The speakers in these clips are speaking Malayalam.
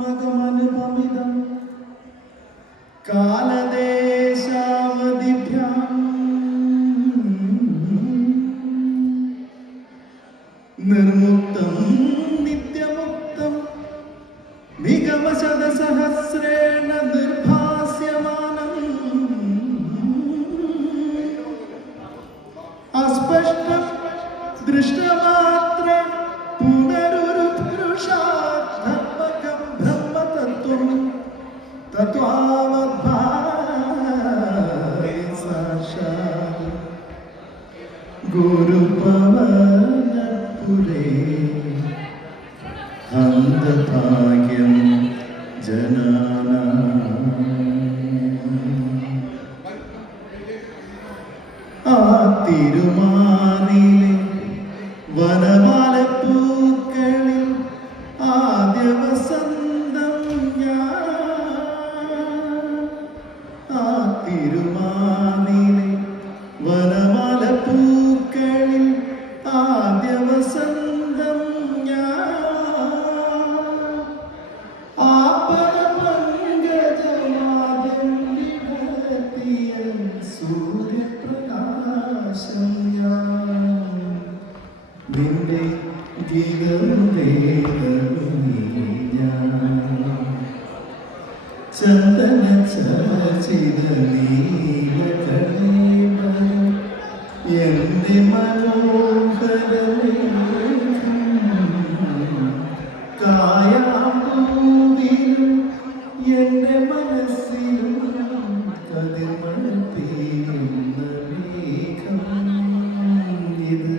സാന്ദ്രാനന്ദാവബോധാത്മകമനുപമിതം കാലദേശാവധിഭ്യാം നിർമുക്തം നിത്യമുക്തം നിഗമശതസഹസ്രേണ നിർഭാസ്യമാനം അസ്പഷ്ടം ദൃഷ്ടമാത്ര പുനരുരുപുരുഷാത്മകം ബ്രഹ്മതത്വം തത്വാവദ്ഭാവേ സാക്ഷാത് ഗുരുപവനപുരേ ഹന്തഭാഗ്യം ജനാനാം ആ തിരുമാറിലെ വനമാലപ്പൂക്കളിൽ ആദ്യ വസന്തം ആ തിരുമാറിലെ വനമാലപ്പൂക്കളിൽ ആദ്യ വസന്തം ആ പരപങ്കജമാദ്യം വിടർത്തിയ സൂര്യപ്രകാശം നിന്റെ ഗീതം ചന്ദന ചർച്ചിത നീലകണേവരം എന്റെ മനോഹരമേഘം കായാമ്പൂവിലും എന്റെ മനസ്സിലും കതിർമഴ പെയ്യുന്ന മേഘം ഇത്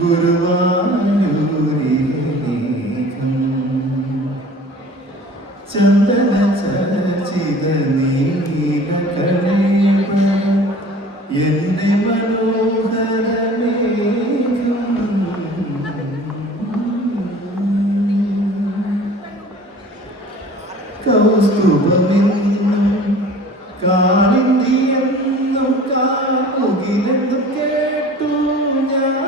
ഗുരുവായൂരിലെ മേഘം ചന്ദന ചർച്ചിത നീലകണേവരം എന്റെ മനോഹരമേഘം കൗസ്തുഭമെന്നും കാളിന്തിയെന്നും കാമുകിലെന്നും കേട്ടു ഞാൻ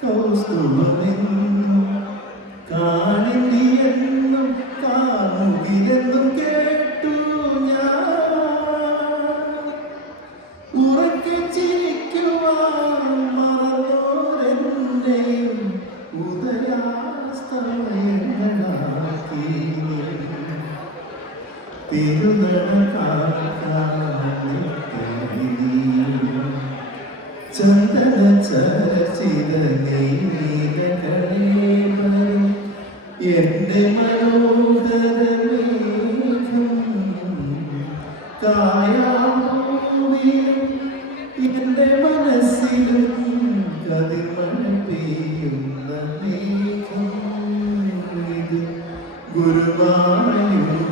കൗസ്തുഭമെന്നും കാളിന്തിയെന്നും കാമുകിലെന്നും കേട്ടു ഞാൻ ഉറക്കെ ചിരിക്കുവാൻ മറന്നോരെന്നെയും ഉദയാസ്തമയങ്ങളാക്കി ചന്ദന ചർച്ചിത നീലകണേവരം എന്റെ മനോഹരമേഘം കായാമ്പൂവിലും എന്റെ മനസ്സിലും കതിർമഴ പെയ്യുന്ന മേഘം ഇത് ഗുരുവായൂർ